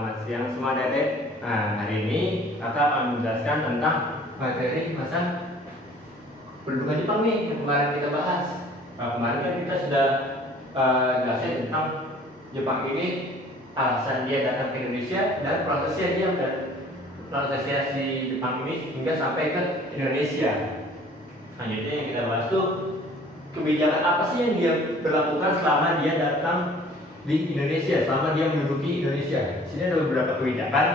Selamat siang semua Dedek. Nah, hari ini kakak akan menjelaskan tentang materi masa pendudukan Jepang nih yang kemarin kita bahas. Kemarin kan kita sudah jelasin tentang Jepang ini, alasan dia datang ke Indonesia dan prosesnya si Jepang ini hingga sampai ke Indonesia. Selanjutnya yang kita bahas tuh kebijakan apa sih yang dia berlakukan selama dia datang di Indonesia, selama dia menduduki Indonesia. Di sini ada beberapa kebijakan.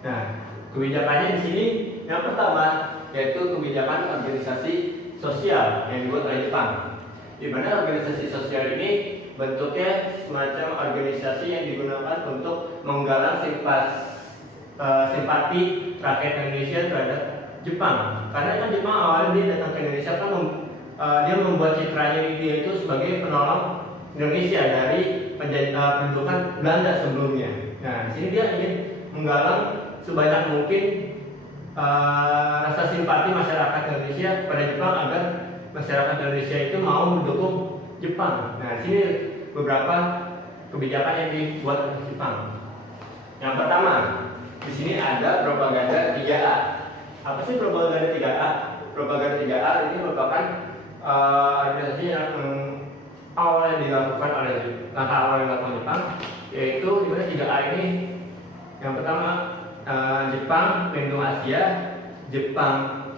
Nah, kebijakannya di sini yang pertama yaitu kebijakan organisasi sosial yang dibuat oleh Jepang. Di mana organisasi sosial ini bentuknya semacam organisasi yang digunakan untuk menggalang simpati rakyat Indonesia terhadap Jepang. Karena kan Jepang awalnya dia datang ke Indonesia kan dia membuat citranya dia itu sebagai penolong Indonesia dari pendudukan Belanda sebelumnya. Nah, di sini dia ingin menggalang sebanyak mungkin rasa simpati masyarakat Indonesia kepada Jepang agar masyarakat Indonesia itu mau mendukung Jepang. Nah, di sini beberapa kebijakan yang dibuat oleh Jepang. Yang pertama, di sini ada propaganda 3A. Apa sih propaganda 3A? Propaganda 3A ini merupakan organisasi yang awalnya dilakukan oleh langkah awal yang dilakukan Jepang, yaitu di mana 3A ini yang pertama Jepang pelindung Asia, Jepang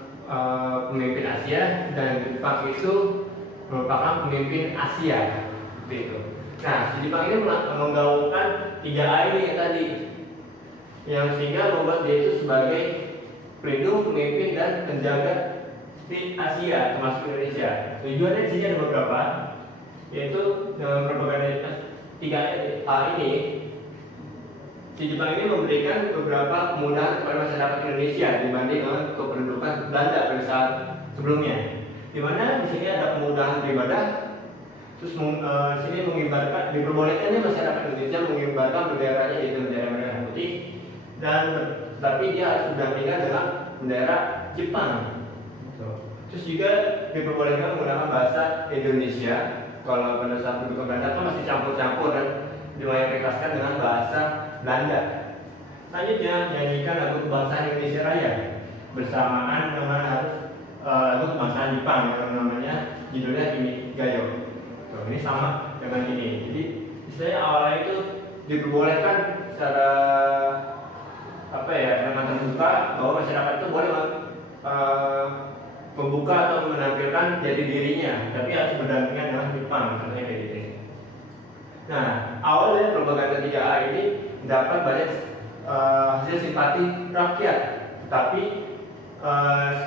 pemimpin Asia, dan Jepang itu merupakan pemimpin Asia, seperti itu. Nah, si Jepang ini menggaungkan 3A ini yang tadi, yang sehingga membuat dia itu sebagai pelindung, pemimpin, dan penjaga di Asia, termasuk Indonesia. Tujuannya di sini ada beberapa, yaitu dalam propaganda 3A ini, si Jepang ini memberikan beberapa kemudahan kepada masyarakat Indonesia dibanding dengan kependudukan Belanda pada saat sebelumnya. Di mana di sini ada kemudahan beribadah, terus sini mengibarkan, diperbolehkannya masyarakat Indonesia mengibarkan benderanya yaitu bendera merah putih, dan tapi dia harus berdampingan dengan bendera Jepang. Terus juga diperbolehkan menggunakan bahasa Indonesia. Kalau pada saat pendudukan Belanda kan masih campur-campur dan dimayoritaskan dengan bahasa Belanda. Selanjutnya, nyanyikan lagu kebangsaan Indonesia Raya bersamaan dengan harus lagu kebangsaan Jepang yang namanya judulnya Kimigayo. Ini sama dengan ini. Jadi istilahnya awalnya itu diperbolehkan secara dengan terbuka bahwa masyarakat itu boleh membuka atau menampilkan jati dirinya, tapi harus berdampingan dengan Jepang, contohnya kayak gitu. Nah, awal dari propaganda 3A ini mendapat banyak hasil simpati rakyat, tetapi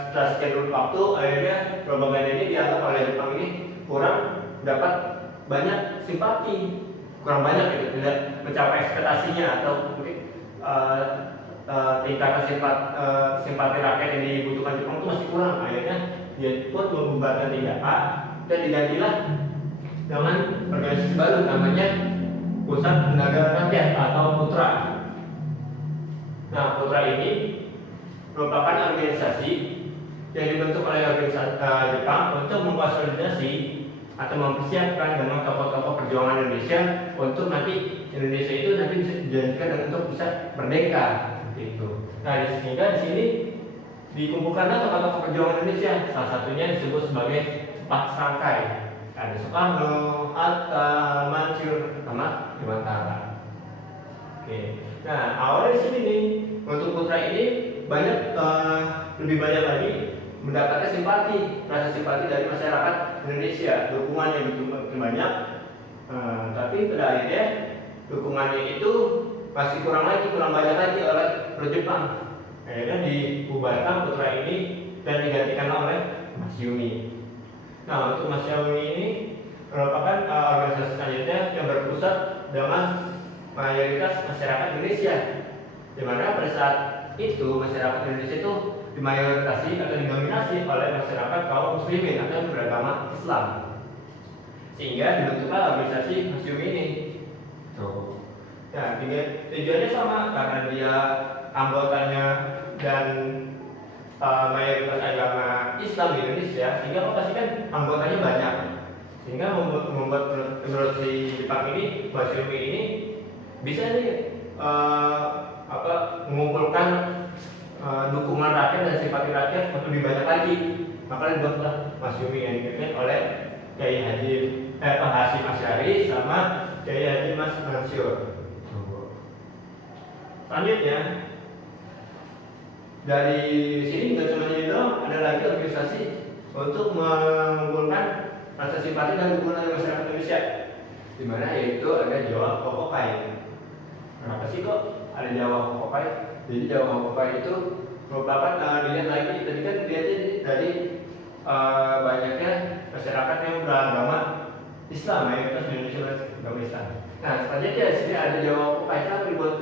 setelah sekian waktu akhirnya propaganda ini dianggap oleh Jepang ini kurang dapat banyak simpati, kurang banyak gitu, tidak mencapai ekspektasinya, atau mungkin tingkatan simpati rakyat yang dibutuhkan Jepang itu masih kurang. Akhirnya dia pun membubarkan 3A dan digantilah dengan organisasi baru namanya Pusat Tenaga Rakyat atau Putra. Nah, Putra ini merupakan organisasi yang dibentuk oleh organisasi Jepang untuk memfasilitasi atau mempersiapkan dengan tokoh-tokoh perjuangan Indonesia untuk nanti Indonesia itu nanti bisa dijadikan untuk bisa merdeka, seperti itu. Nah, sehingga di sini dikumpulkanlah tokoh-tokoh perjuangan Indonesia. Salah satunya disebut sebagai 4 serangkai. Ada Soekarno, Hatta, Mansur, sama Dewantara. Oke. Nah, awalnya di sini nih untuk Putra ini lebih banyak lagi mendapatkan rasa simpati dari masyarakat Indonesia, dukungannya begitu banyak. Tapi pada akhirnya dukungannya itu masih kurang banyak lagi oleh Jepang. Akhirnya dibubarkan Putra ini dan digantikan oleh Masyumi. Nah, untuk Masyumi ini merupakan organisasi selanjutnya yang berpusat dengan mayoritas masyarakat Indonesia, di mana pada saat itu masyarakat Indonesia itu dimayoritasi atau didominasi oleh masyarakat kaum muslimin atau beragama Islam, sehingga dibentuklah organisasi Masyumi ini. Nah, tujuannya sama karena dia anggotanya dan mayoritas agama Islam di Indonesia, sehingga pasti kan anggotanya banyak, sehingga membuat menurut si Jepang ini Masyumi ini bisa nih eh, mengumpulkan dukungan rakyat dan simpati rakyat lebih banyak lagi. Maka dibuatlah Masyumi yang dipimpin oleh Kiai Hasyim Asy'ari sama Kiai Haji Mas Mansur. Selanjutnya dari sini nggak cuma ini doang, ada lagi organisasi untuk mengumpulkan rasa simpati dan dukungan dari masyarakat Indonesia, di mana yaitu ada Jawa Kokokai. Kenapa sih kok ada Jawa Kokokai? Jadi Jawa Kokokai itu merupakan dilihat lagi tadi kan dilihatnya dari banyaknya masyarakat yang beragama Islam, mayoritas Indonesia beragama Islam. Nah, selanjutnya di sini ada Jawa Kokokai. Kenapa dibuat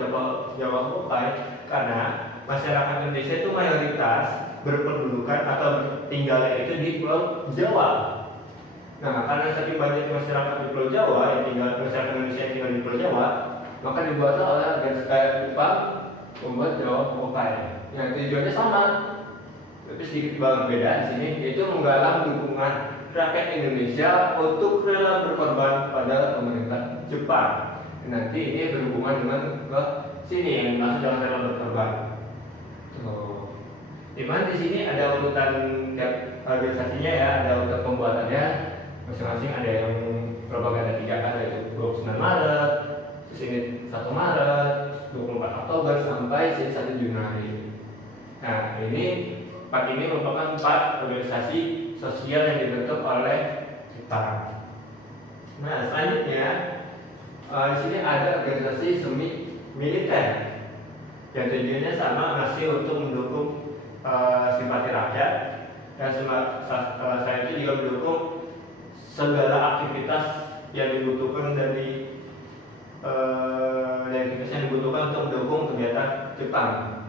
Jawa Kokokai? Karena masyarakat Indonesia itu mayoritas berpendudukan atau tinggalnya itu di Pulau Jawa. Nah, karena saking banyak masyarakat di Pulau Jawa masyarakat Indonesia yang tinggal di Pulau Jawa, maka dibuatlah oleh organisasi Jepang membuat Jawa Kokokai. Yang tujuannya sama, tapi sedikit berbeda di sini, yaitu menggalang dukungan rakyat Indonesia untuk rela berkorban pada pemerintah Jepang. Nanti ini berhubungan dengan ke sini yang dimaksud dengan rela berkorban. Dimana di sini ada urutan organisasinya ya, ada urutan pembuatannya masing-masing, ada yang propaganda 3 ada itu 29 Maret, terus ini 1 Maret, 24 Oktober sampai sini 1 Januari. Nah, ini 4 ini merupakan 4 organisasi sosial yang dibentuk oleh Jepang. Nah, selanjutnya di sini ada organisasi semi militer yang tujuannya sama, masih untuk mendukung simpati rakyat, dan selain itu juga mendukung segala aktivitas yang dibutuhkan dari yang dibutuhkan untuk mendukung kegiatan Jepang.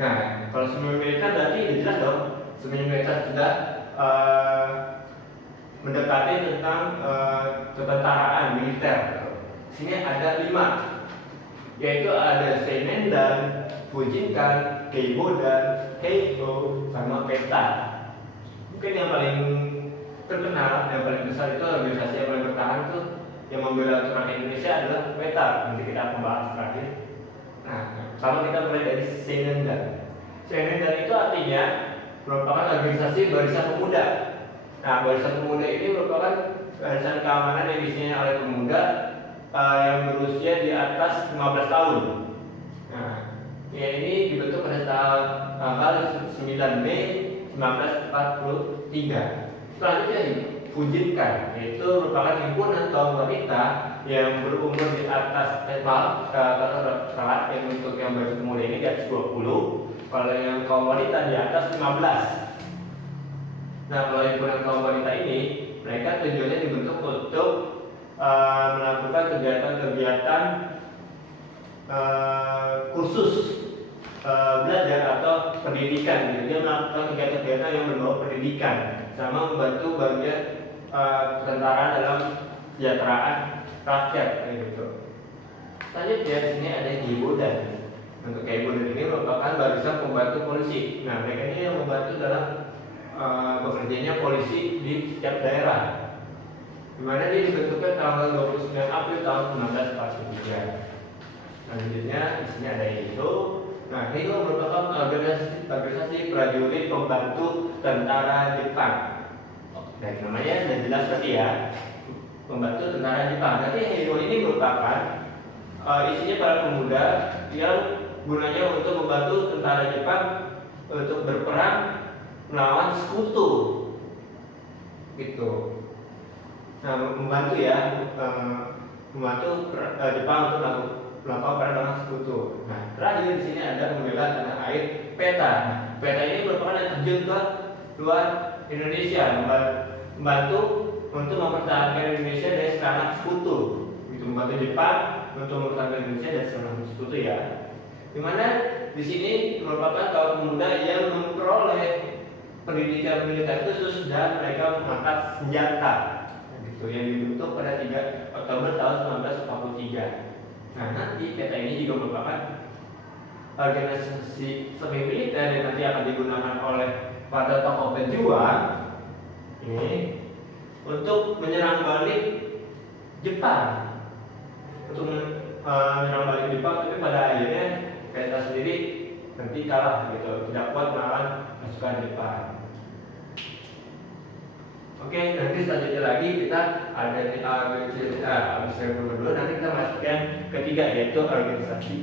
Nah, kalau semi militer berarti udah jelas dong, semi militer sudah mendekati tentang ketentaraan militer. Sini ada 5, yaitu ada Seinen dan Fujinkan, Keibo dan Heigo sama PETA. Mungkin yang paling terkenal, yang paling besar itu organisasi yang paling bertahan itu yang membela rakyat Indonesia adalah PETA. Nanti kita akan bahas terakhir. Nah, kalau kita mulai dari Seinen dan itu artinya merupakan organisasi barisan pemuda. Nah, barisan pemuda ini merupakan barisan keamanan yang diisinya oleh pemuda yang berusia di atas 15 tahun. Nah, ya ini dibentuk pada tanggal 9 Mei 1943. Selanjutnya Fujinkan, yaitu merupakan himpunan kaum wanita yang berumur di atas saat yang untuk yang barisan pemuda ini di atas 20, kalau yang kaum wanita di atas 15. Nah, kalau himpunan kaum wanita ini, mereka tujuannya dibentuk untuk melakukan kegiatan-kegiatan kursus belajar atau pendidikan. Jadi dia melakukan kegiatan-kegiatan yang berbau pendidikan, sama membantu bagian ketentaraan dalam kesejahteraan rakyat, gitu. Selanjutnya di sini ada Gibodan. Untuk Gibodan ini merupakan barisan pembantu polisi. Nah, mereka ini yang membantu dalam bekerjanya polisi di setiap daerah, di mana dia dibentukkan tanggal 29 April tahun 1943. Selanjutnya di sini ada itu. Nah, itu merupakan organisasi prajurit pembantu tentara Jepang. Dan namanya sudah jelas tadi ya, pembantu tentara Jepang. Nanti Heigo ini merupakan isinya para pemuda yang gunanya untuk membantu tentara Jepang untuk berperang melawan sekutu, gitu. Nah, membantu ya, membantu Jepang untuk melakukan perang melawan sekutu. Nah, terakhir di sini ada membela tanah air PETA. Nah, PETA ini merupakan yang terjun ke luar Indonesia, membantu untuk mempertahankan Indonesia dari serangan sekutu. Itu membantu Jepang untuk mempertahankan Indonesia dari serangan sekutu ya. Dimana di sini merupakan kaum pemuda yang memperoleh pendidikan militer khusus dan mereka mengangkat senjata, gitu, yang dibentuk pada 3 Oktober tahun 1943. Nah, nanti PETA ini juga merupakan organisasi semi militer yang nanti akan digunakan oleh para tokoh pejuang ini untuk menyerang balik Jepang, untuk menyerang balik Jepang, tapi pada akhirnya Keita sendiri nanti kalah gitu, tidak kuat melawan pasukan Jepang. Oke, nanti selanjutnya lagi kita ada organisasi nomor 2, nanti kita masuk yang ketiga yaitu organisasi.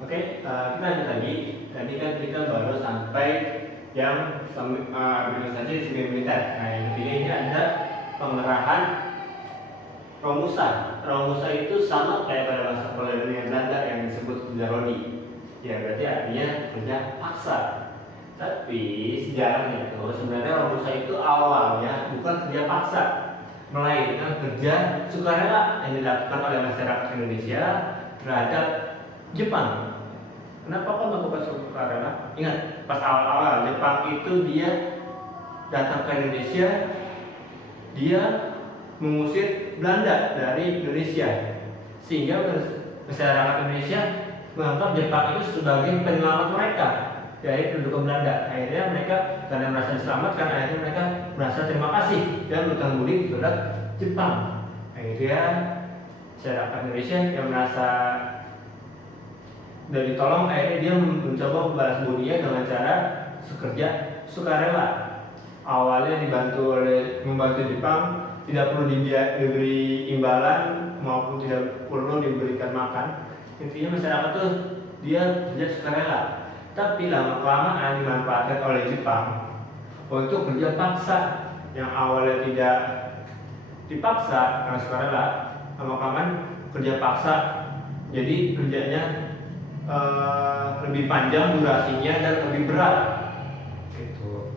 Oke, kita lanjut lagi. Tadi kan kita baru sampai yang organisasi semi militer. Nah, yang ketiga ini ada pengerahan Romusa. Romusa itu sama kayak pada masa kolonial Belanda yang disebut Zaroni. Ya, berarti artinya kerja paksa. Tapi sejarahnya itu sebenarnya Romusa itu awalnya bukan kerja paksa, melainkan kerja sukarela yang dilakukan oleh masyarakat Indonesia terhadap Jepang. Kenapa kok melakukan sukarela? Ingat, pas awal-awal Jepang itu dia datang ke Indonesia, dia mengusir Belanda dari Indonesia, sehingga masyarakat Indonesia menganggap Jepang itu sebagai penyelamat mereka dari pendudukan Belanda. Akhirnya mereka karena merasa diselamatkan, akhirnya mereka merasa terima kasih dan berutang budi kepada Jepang. Akhirnya masyarakat Indonesia yang merasa dan ditolong, akhirnya dia mencoba membalas budinya dengan cara bekerja sukarela. Awalnya membantu Jepang, tidak perlu diberi imbalan maupun tidak perlu diberikan makan. Intinya masyarakat tuh dia kerja sukarela. Tapi lama-kelamaan dimanfaatkan oleh Jepang untuk kerja paksa yang awalnya tidak dipaksa karena sukarela, lama-kelamaan kerja paksa. Jadi kerjanya lebih panjang durasinya dan lebih berat. Gitu.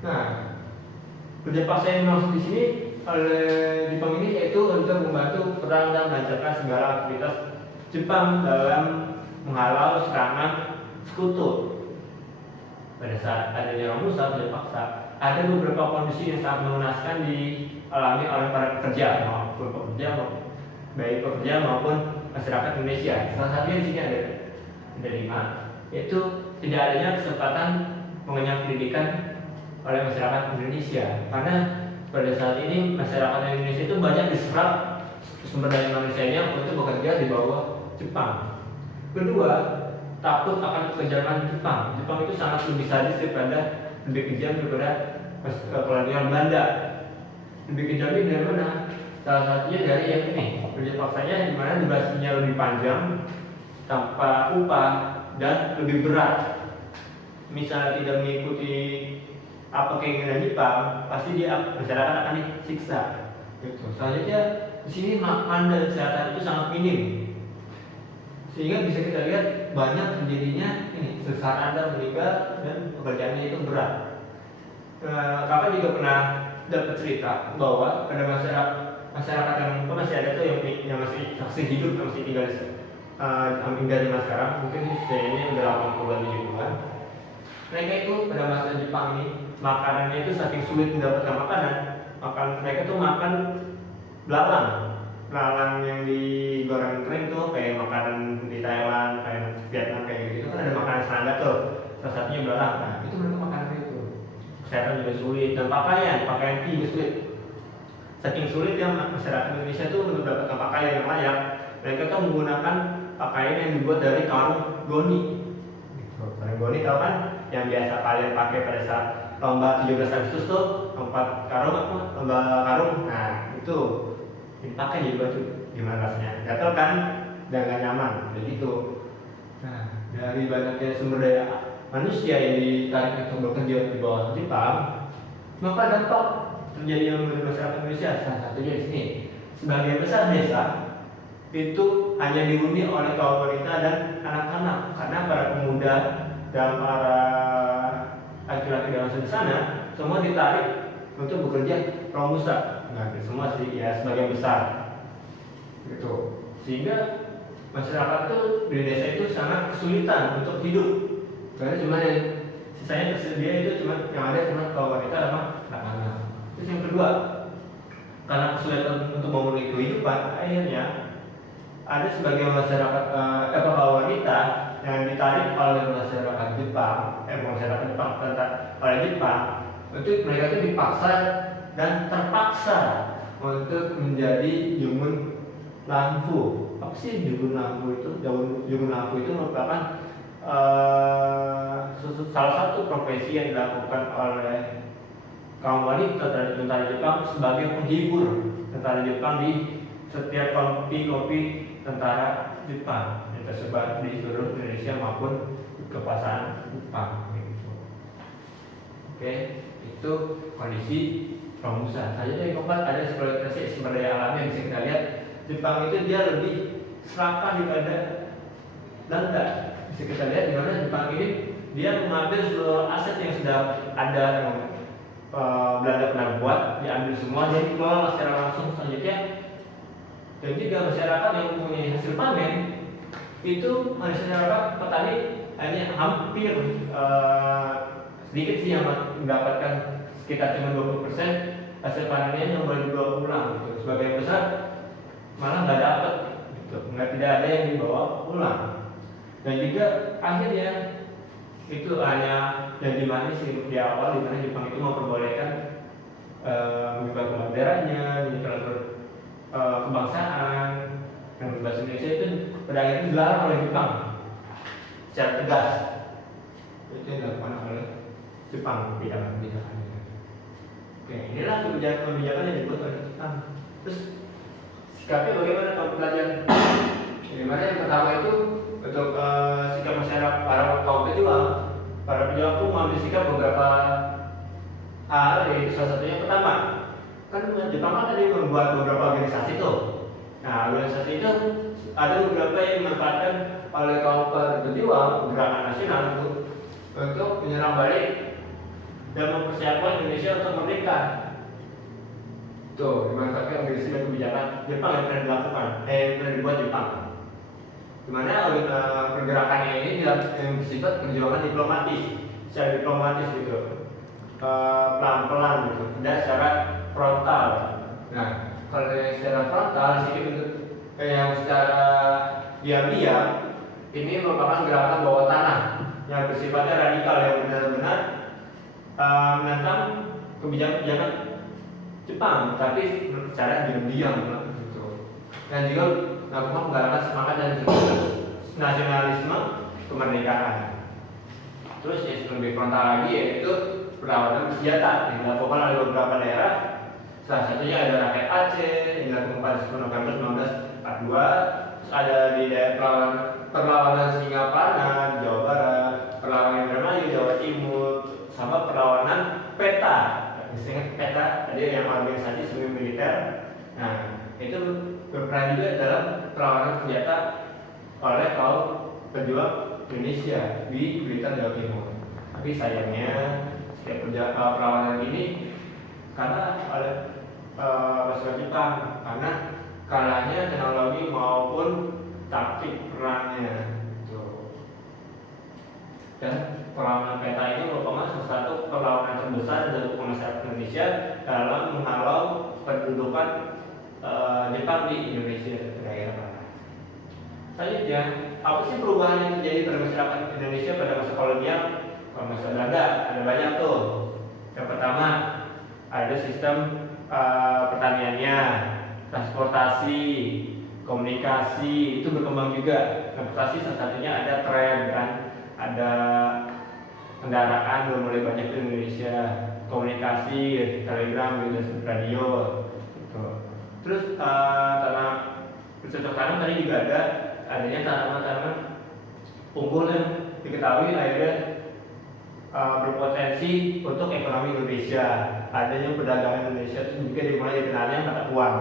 Nah, kerja paksa yang dimaksud di sini oleh Jepang ini yaitu untuk membantu perang dan melancarkan segala aktivitas Jepang dalam menghalau serangan sekutu. Pada saat adanya Romusa kerja paksa, ada beberapa kondisi yang sangat mengenaskan dialami oleh para pekerja, baik pekerja maupun masyarakat Indonesia. Salah satunya di sini ada 5, yaitu tidak adanya kesempatan mengenyam pendidikan oleh masyarakat Indonesia. Karena pada saat ini masyarakat Indonesia itu banyak diserap sumber daya manusianya untuk bekerja di bawah Jepang. Kedua, takut akan kekejaman Jepang. Jepang itu sangat lebih sadis lebih kejam daripada kolonial Belanda. Lebih kejam dari mana? Salah satunya dari yang ini, kerja paksanya di mana durasinya lebih panjang, tanpa upah dan lebih berat. Misalnya tidak mengikuti apa keinginan Jepang, pasti masyarakat akan disiksa. Gitu. Selanjutnya di sini makan dan kesehatan itu sangat minim, sehingga bisa kita lihat banyak terjadinya sesar Anda meninggal dan pekerjaannya itu berat. Kakak juga pernah dapat cerita bahwa pada masyarakat yang masih ada tuh yang masih saksi hidup, yang masih tinggal hingga zaman sekarang, mungkin usianya udah 80-an 70-an. Mereka itu pada masa Jepang ini makanannya itu saking sulit mendapatkan makanan, mereka tuh makan belalang yang digoreng kering tuh, kayak makanan di Thailand, kayak Vietnam kayak gitu kan ada makanan serangga tuh, salah satunya belalang. Nah itu mereka makan itu. Kesehatan juga sulit dan pakaian juga sulit. Saking sulit yang masyarakat Indonesia tuh untuk mendapatkan pakaian yang layak, mereka tuh menggunakan pakaian yang dibuat dari karung goni. Karung goni tahu kan? Yang biasa kalian pakai pada saat lomba 17 Agustus tuh, lomba karung. Nah itu dipakai jadi baju, gimana rasanya? Gatel kan? Dan gak nyaman, begitu. Nah, dari banyaknya sumber daya manusia yang ditarik untuk bekerja di bawah Jepang, maka dampak terjadi yang masyarakat Indonesia salah satunya di sini. Sebagian besar desa itu hanya dihuni oleh kaum wanita dan anak-anak, karena para pemuda dan para laki-laki yang masuk di sana semua ditarik untuk bekerja Romusa. Nah, semua sih ya sebagian besar gitu, sehingga masyarakat tuh di desa itu sangat kesulitan untuk hidup karena cuma sisanya tersedia itu cuma yang ada cuma kaum wanita sama anak-anak. Terus yang kedua, karena kesulitan untuk memenuhi kehidupan, akhirnya ada sebagian masyarakat kaum wanita yang ditarik oleh masyarakat Jepang, oleh Jepang, itu mereka itu dipaksa dan terpaksa untuk menjadi Jungun Lanfu. Apa sih Jungun Lanfu itu? Jungun Lanfu itu merupakan salah satu profesi yang dilakukan oleh kaum wanita dari tentara Jepang sebagai penghibur tentara Jepang di setiap kopi tentara Jepang yang tersebar di seluruh Indonesia maupun kekuasaan Jepang. Oke, itu kondisi Romusa. Saja yang keempat ada eksploitasi sumber daya alam yang bisa kita lihat. Jepang itu dia lebih serakah daripada Belanda. Bisa kita lihat di mana Jepang ini dia mengambil seluruh aset yang sudah ada yang Belanda pernah buat, diambil semua dan dikelola secara langsung selanjutnya. Dan juga masyarakat yang mempunyai hasil panen itu masyarakat petani hanya hampir sedikit sih yang mendapatkan sekitar cuma 20% hasil panennya yang boleh dibawa pulang gitu. Sebagian besar malah nggak dapat gitu. Tidak ada yang dibawa pulang. Dan juga akhirnya itu hanya janji manis di awal di mana Jepang itu memperbolehkan mengubah benderanya, menyetel kebangsaan dan berbahasa Indonesia itu pada akhirnya dilarang oleh Jepang secara tegas. Itu yang dilakukan oleh Jepang kebijakan. Oke, inilah kebijakan yang dibuat oleh Jepang. Terus sikapnya bagaimana kalau pelajaran? Bagaimana yang pertama itu untuk sikap masyarakat para kaum pejuang. Para pejuang itu mengambil sikap beberapa hal, yaitu salah satunya pertama, kan Jepang kan tadi membuat beberapa organisasi tuh. Nah, organisasi itu ada beberapa yang dimanfaatkan oleh kaum pejuang gerakan nasional untuk menyerang balik dan mempersiapkan Indonesia untuk merdeka. Tuh, dimanfaatkan organisasi dan kebijakan Jepang yang pernah dilakukan, yang pernah dibuat Jepang. Dimana pergerakannya ini yang bersifat perjuangan diplomatis, secara diplomatis gitu, pelan-pelan gitu, tidak secara frontal. Nah, kalau secara frontal sih untuk yang secara diam-diam ini merupakan gerakan bawah tanah yang bersifatnya radikal yang benar-benar menentang kebijakan Jepang, tapi secara diam-diam gitu. Dan juga melakukan penggalangan semangat dan nasionalisme kemerdekaan. Terus yang lebih frontal lagi yaitu perlawanan bersenjata yang dilakukan oleh beberapa daerah. Salah satunya ada rakyat Aceh yang dilakukan pada 10 November 1942. Terus ada di daerah perlawanan Singaparna, Jawa Barat, perlawanan Indramayu, Jawa Timur, sama perlawanan PETA. Misalnya PETA tadi yang organisasi semi militer. Nah, itu berperan juga dalam perlawanan senjata oleh kaum pejuang Indonesia di Blitar, Jawa Timur. Tapi sayangnya setiap perlawanan ini karena oleh pasukan Jepang, karena kalahnya teknologi maupun taktik perangnya. Dan perlawanan PETA ini merupakan salah satu perlawanan terbesar dari masyarakat Indonesia dalam menghalau pendudukan Jepang di Indonesia daerah. Selanjutnya, apa sih perubahan yang terjadi pada masyarakat Indonesia pada masa kolonial? Pada masa Belanda ada banyak tuh. Yang pertama ada sistem pertaniannya, transportasi, komunikasi itu berkembang juga. Transportasi salah satunya ada tram kan, ada kendaraan udah mulai banyak di Indonesia, komunikasi, telegram, radio, gitu. Terus tanah bercocok tanam tadi juga ada adanya tanaman-tanaman unggul yang diketahui akhirnya berpotensi untuk ekonomi Indonesia. Adanya perdagangan Indonesia itu juga dimulai dikenalnya mata uang,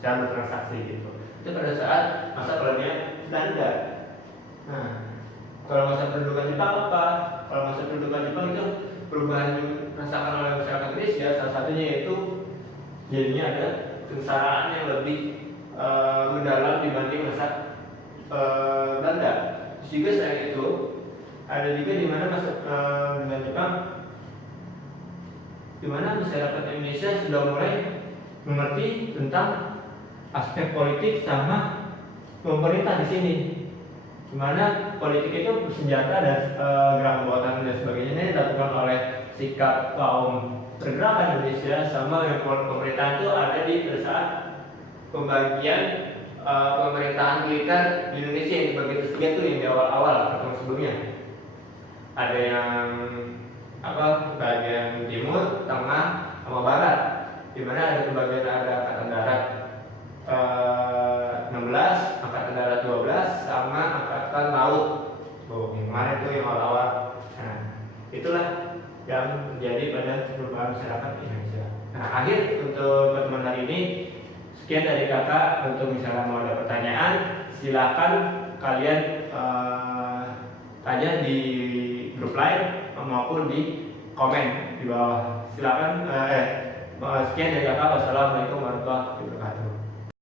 cara bertransaksi gitu. Itu pada saat masa kolonial Belanda. Nah, kalau masa pendudukan Jepang apa? Kalau masa pendudukan Jepang itu perubahan yang dirasakan oleh masyarakat Indonesia, salah satunya yaitu jadinya ada kesengsaraan yang lebih mendalam dibanding masa Belanda. Terus juga selain itu ada juga di mana masa dengan Jepang, di mana masyarakat Indonesia sudah mulai mengerti tentang aspek politik sama pemerintah di sini. Di mana politik itu bersenjata dan gerakan bawah tanah dan sebagainya ini dilakukan oleh sikap kaum pergerakan Indonesia sama yang pemerintahan itu ada di pada saat pembagian pemerintahan militer di Indonesia yang dibagi atas tiga tuh yang di awal-awal atau sebelumnya. Ada yang bagian timur, tengah, sama barat. Di mana ada pembagian, ada angkatan darat 16, angkatan darat 12, sama angkatan laut. Yang kemarin itu yang awal-awal. Nah, itulah yang terjadi pada perubahan masyarakat Indonesia. Nah, akhir untuk pertemuan hari ini. Sekian dari kakak. Untuk misalnya mau ada pertanyaan, silakan kalian tanya di grup lain maupun di komen di bawah. Silakan. Sekian dari kakak. Wassalamualaikum warahmatullahi wabarakatuh.